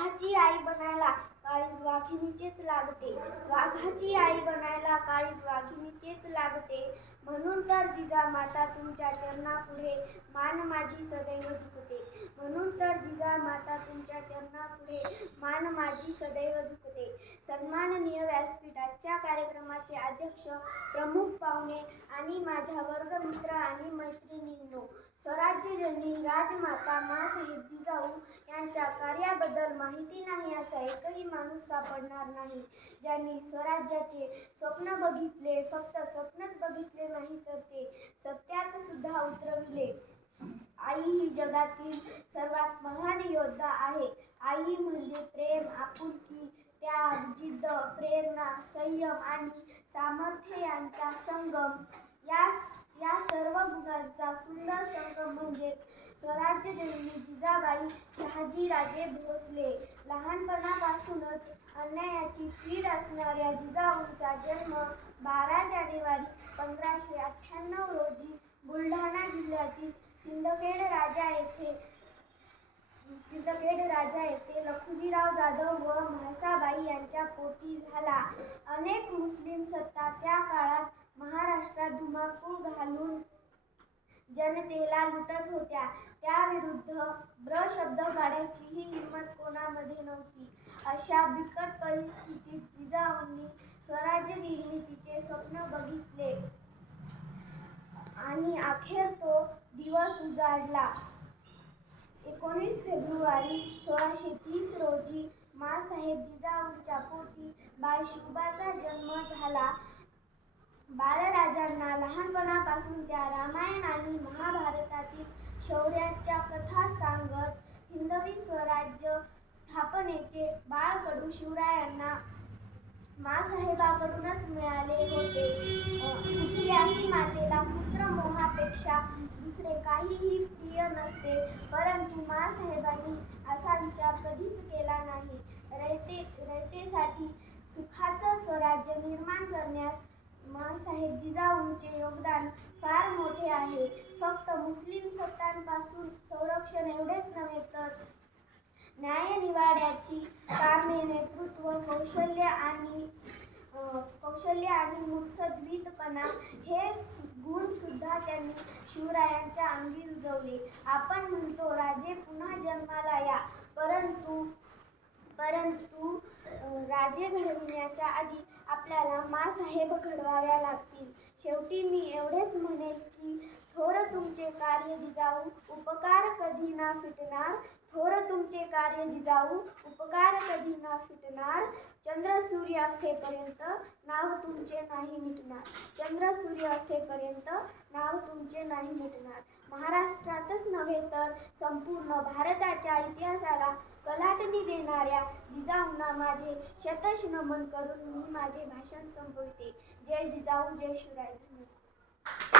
वाघाची आई बनायला काळीज वाघिणीचेच लागते. वाघाची आई बनायला काळीज वाघिणीचेच लागते. म्हणून तर जिजामाता तुमच्या चरणापुढे मान माझी सदैव झुकते. म्हणून तर जिजामाता तुमच्या चरणापुढे मान माझी सदैव झुकते. सन्माननीय व्यासपीठाच्या कार्यक्रमाचे अध्यक्ष प्रमुख पाहुणे आणि माझ्या वर्गमित्र आणि मैत्रिणींनो स्वराज्यजननी राजमाता मासाहेब जिजाऊ यांच्या कार्याबद्दल माहिती नाही असा एकही माणूस सापडणार नाही. ज्यांनी स्वराज्याचे स्वप्न बघितले फक्त स्वप्नच बघितले नाही तर ते सत्यात सुद्धा उतरविले. आई ही जगातील सर्वात महान योद्धा आहे. आई म्हणजे प्रेम आपुलकी त्याग जिद्द प्रेरणा संयम आणि सामर्थ्य यांचा संगम. यास या सर्व गुणांचा सुंदर संगम म्हणजेच स्वराज्य जननी जिजाबाई शहाजीराजे भोसले. लहानपणापासूनच अन्यायाची चीड असणाऱ्या जिजाऊंचा जन्म बारा जानेवारी पंधराशे अठ्ठ्याण्णव रोजी बुलढाणा जिल्ह्यातील सिंदखेड राजा येथे सिद्धखेड राजा येथे लखुजीराव जाधव व म्हसाबाई यांच्या पोटी झाला. अनेक मुस्लिम सत्ता त्या काळात महाराष्ट्रात धुमाकूळ घालून जनतेला लुटत होत्या. त्याविरुद्ध ब्र शब्द काढायचीही हिंमत कोणामध्ये नव्हती. अशा बिकट परिस्थितीत जिजाऊंनी स्वराज्य निर्मितीचे स्वप्न बघितले आणि अखेर तो दिवस उजाडला. एकोणीस फेब्रुवारी सोळाशे तीस रोजी मासाहेब जिजाऊंच्या पोटी बाळ शिवबाचा जन्म झाला. बाळराजांना लहानपणापासून त्या रामायण आणि महाभारतातील शौर्याच्या कथा सांगत हिंदवी स्वराज्य स्थापनेचे बाळ कडू शिवरायांना मासाहेबाकडूनच मिळाले होते. कुठल्याही मातेला पुत्र मोहापेक्षा दुसरे काहीही प्रिय नसते परंतु मासाहेबांनी असा विचार कधीच केला नाही. रयते रयतेसाठी सुखाचं स्वराज्य निर्माण करण्यात मासाहेब जिजाऊंचे योगदान फार मोठे आहे. फक्त मुस्लिम सत्तांपासून संरक्षण एवढेच नव्हे तर न्यायनिवाड्याची कामे नेतृत्व कौशल्य आणि कौशल्य आणि मुत्सद्वितपणा हे गुण सुद्धा त्यांनी शिवरायांच्या अंगी रुजवले. आपण म्हणतो राजे पुन्हा जन्माला या. परंतु परंतु राजे घडविण्याच्या आधी आपल्याला मासाहेब घडवाव्या लागतील. शेवटी मी एवढेच म्हणेल की थोर तुमचे कार्य जिजाऊ उपकार कधी ना फिटणार. थोर तुमचे कार्य जिजाऊ उपकार कधी ना फिटणार. चंद्र सूर्य असेपर्यंत नाव तुमचे नाही मिटणार. चंद्र सूर्य असेपर्यंत नाव तुमचे नाही मिटणार. महाराष्ट्रातच नव्हे तर संपूर्ण भारताच्या इतिहासाला कलाटणी देणाऱ्या जिजाऊंना माझे शतश नमन करून मी माझे भाषण संपविते. जय जिजाऊ जय शिवराय. धन्यवाद